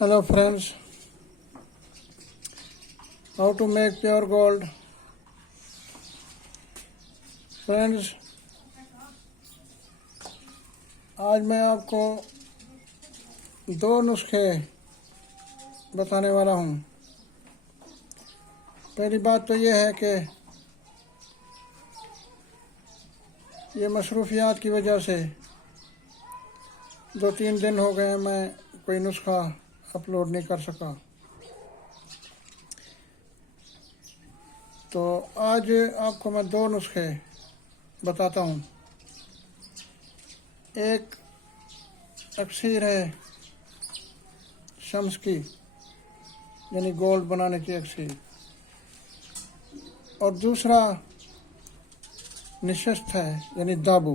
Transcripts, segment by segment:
Hello friends, how to make pure gold. Friends, आज मैं आपको दो नुस्खे बताने वाला हूँ। पहली बात तो ये है कि ये मसरूफियात की वजह से 2-3 दिन हो गए मैं कोई नुस्खा अपलोड नहीं कर सका। तो आज आपको मैं दो नुस्खे बताता हूँ। एक अक्सीर है शम्स की, यानी गोल्ड बनाने की अक्सीर, और दूसरा निशस्त है यानी दाब।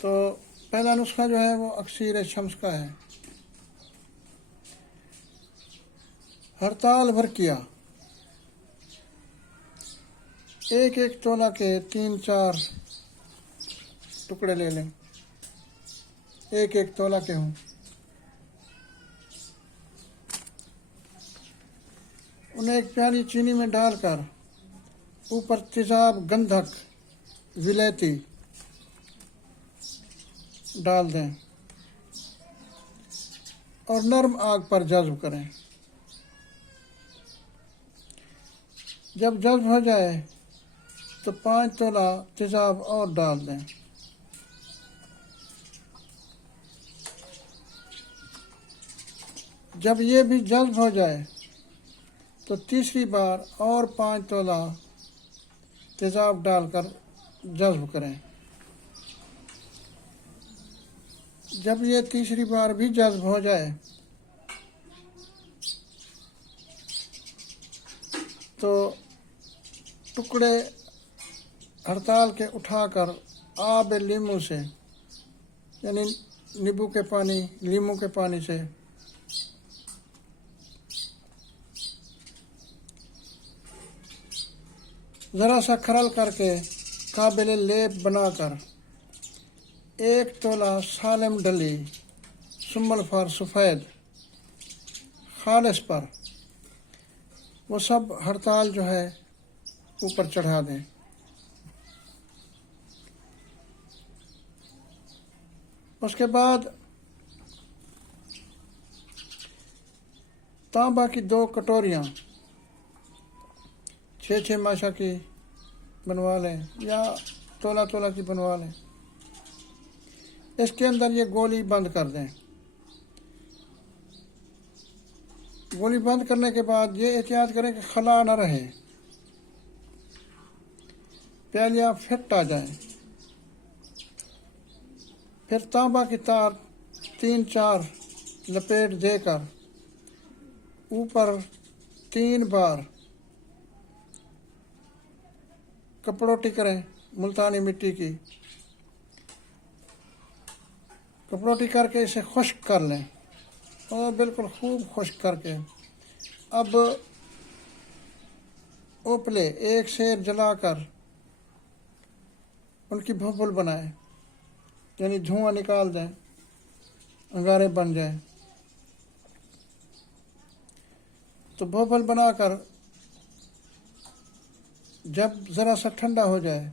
तो पहला नुस्खा जो है वो अक्सीर शम्स का है। हड़ताल भर किया, एक तोला के 3-4 टुकड़े ले लें, एक तोला के हों। उन्हें एक प्याली चीनी में डालकर ऊपर तेजाब, गंधक, विलायती डाल दें और नरम आग पर जज्ब करें। जब जज्ब हो जाए तो 5 तोला तेजाब और डाल दें। जब ये भी जज्ब हो जाए तो तीसरी बार और 5 तोला तेजाब डालकर जज्ब करें। जब ये तीसरी बार भी जज्ब हो जाए तो टुकड़े हड़ताल के उठाकर आब लीमू से, यानी नींबू के पानी, लीमू के पानी से ज़रा सा खरल करके काबिल लेप बनाकर 1 तोला सालम डली सुम्मल फार सफ़ेद खालिस पर वो सब हड़ताल जो है ऊपर चढ़ा दें। उसके बाद तांबा की 2 कटोरियाँ 6-6 माशा की बनवा लें या तोला की बनवा लें। इसके अंदर ये गोली बंद कर दें। गोली बंद करने के बाद ये एहतियात करें कि खला न रहे, प्यालियाँ फिट आ जाएं। फिर तांबा की तार 3-4 लपेट देकर ऊपर 3 बार कपड़ोटी करें, मुल्तानी मिट्टी की कपड़ोटी करके इसे खुश्क कर लें और बिल्कुल खूब खुश्क करके अब उपले एक शेर जलाकर उनकी भुब्बुल बनाएं, यानी धुआं निकाल दें, अंगारे बन जाएं। तो भुब्बुल बनाकर जब ज़रा सा ठंडा हो जाए,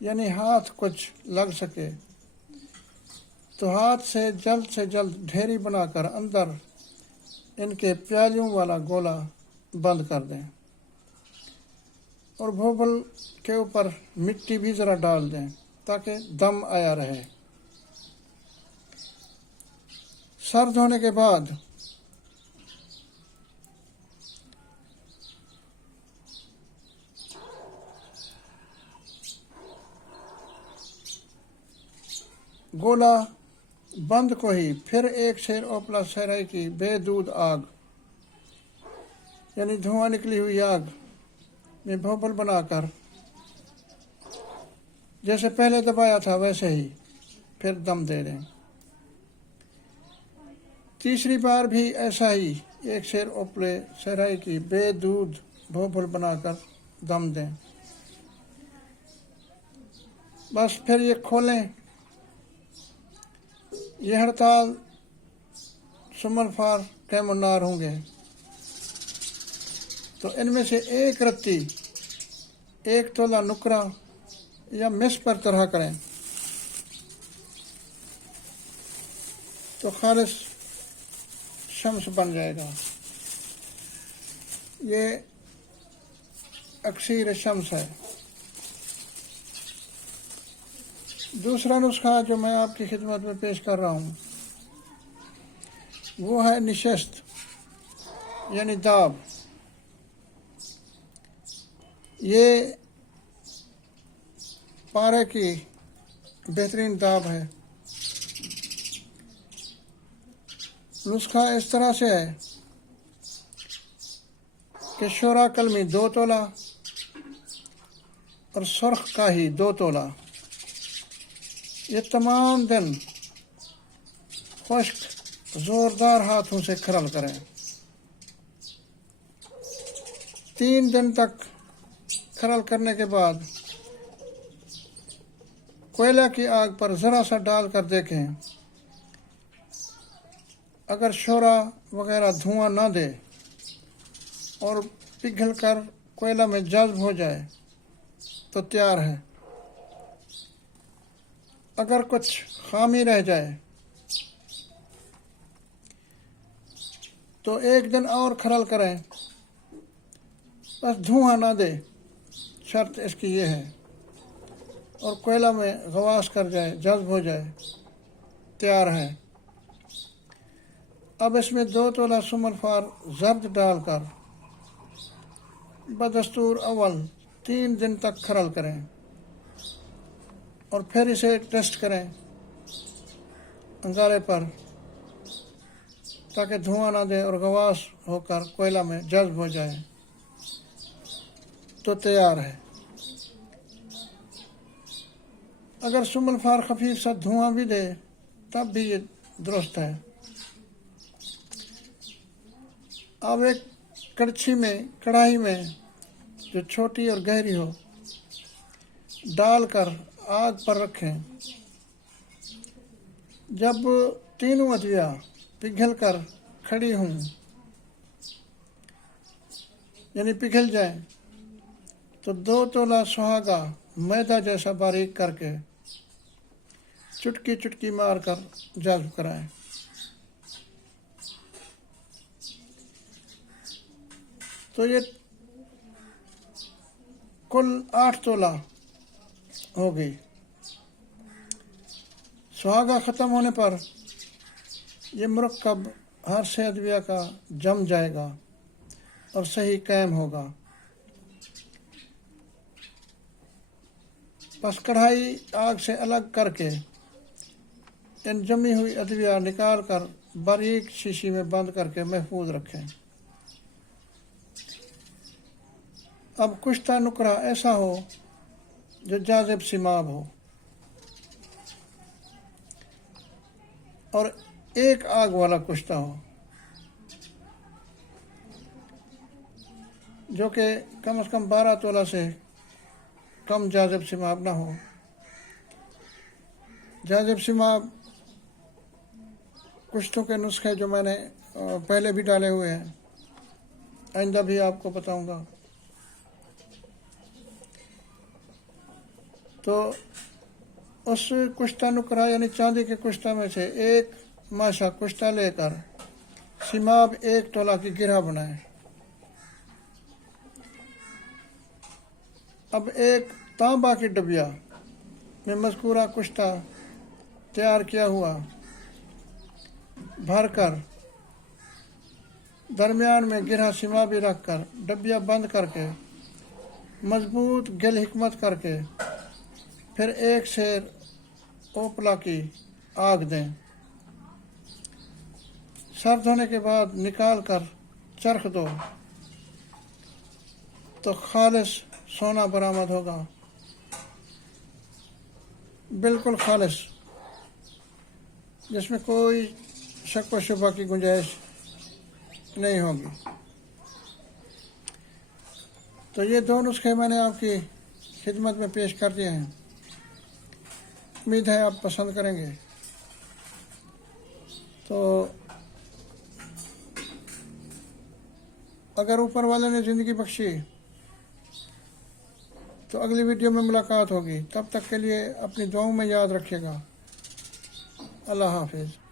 यानी हाथ कुछ लग सके, तो हाथ से जल्द ढेरी बनाकर अंदर इनके प्यालियों वाला गोला बंद कर दें और भुब्बुल के ऊपर मिट्टी भी ज़रा डाल दें ताकि दम आया रहे। सर्द होने के बाद गोला बंद को ही फिर एक शेर ओपला सहराई की बेदूध आग, यानी धुआं निकली हुई आग में भुब्बुल बनाकर जैसे पहले दबाया था वैसे ही फिर दम दे दें। तीसरी बार भी ऐसा ही एक शेर ओपले सहराई की बेदूध भुब्बुल बनाकर दम दें। बस फिर ये खोलें ये हड़ताल सुमलफार कैमुनार होंगे, तो इनमें से एक रत्ती 1 तोला नुकरा या मिस पर तरह करें तो खालिस शम्स बन जाएगा। ये अक्सीर शम्स है। दूसरा नुस्खा जो मैं आपकी खिदमत में पेश कर रहा हूँ वो है निशस्त यानी दाब। ये पारे की बेहतरीन दाब है। नुस्खा इस तरह से है कि शोरा कलमी 2 तोला और सुर्ख काही 2 तोला, ये तमाम दिन खुश्क ज़ोरदार हाथों से खरल करें। 3 दिन तक खरल करने के बाद कोयला की आग पर ज़रा सा डाल कर देखें। अगर शोरा वगैरह धुआं ना दे और पिघल कर कोयला में जज्ब हो जाए तो तैयार है। अगर कुछ खामी रह जाए तो 1 दिन और खरल करें, बस धुआं ना दे, शर्त इसकी ये है, और कोयला में गवास कर जाए, जज्ब हो जाए, तैयार है। अब इसमें 2 तोला सुमलफार जर्द डालकर बदस्तूर अव्वल 3 दिन तक खरल करें और फिर इसे टेस्ट करें अंगारे पर ताकि धुआं ना दे और गवास होकर कोयला में जज्ब हो जाए तो तैयार है। अगर सुमलफार खफीफ सा धुआं भी दे तब भी ये दुरुस्त है। अब एक कढ़ाई में जो छोटी और गहरी हो डालकर आग पर रखें। जब तीनों अदविया पिघल कर खड़ी हों यानी पिघल जाए तो 2 तोला सुहागा मैदा जैसा बारीक करके चुटकी चुटकी मारकर जज्ब कराएं। तो ये कुल 8 तोला हो गई। सुहागा ख़त्म होने पर ये मुरक्कब हर से अदविया का जम जाएगा और सही कायम होगा। बस कढ़ाई आग से अलग करके इन जमी हुई अदविया निकाल कर बारीक शीशी में बंद करके महफूज रखें। अब कुश्ता नुकरा ऐसा हो जो जाज़िब सिमाब हो और एक आग वाला कुश्ता हो जो कि कम से कम 12 तोला से कम जाज़िब सिमाब ना हो। जाज़िब सिमाब कुश्तों के नुस्खे जो मैंने पहले भी डाले हुए हैं, आइंदा भी आपको बताऊंगा। तो उस कुश्ता नुकरा यानी चांदी के कुश्ता में से एक माशा कुश्ता लेकर सिमाब 1 तोला की गिरह बनाएं। अब एक तांबा की डबिया में मज़कूरा कुश्ता तैयार किया हुआ भरकर दरमियान में गिरह सिमाबी रखकर डबिया बंद करके मजबूत गिल हिकमत करके फिर 1 सेर ओपला की आग दें। सर्द होने के बाद निकाल कर चरख दो तो खालिस सोना बरामद होगा, बिल्कुल खालिस, जिसमें कोई शक व शुबा की गुंजाइश नहीं होगी। तो ये 2 नुस्खे मैंने आपकी खिदमत में पेश कर दिए हैं। उम्मीद है आप पसंद करेंगे। तो अगर ऊपर वाले ने ज़िंदगी बख्शी तो अगली वीडियो में मुलाकात होगी। तब तक के लिए अपनी दुआओं में याद रखिएगा। अल्लाह हाफिज़।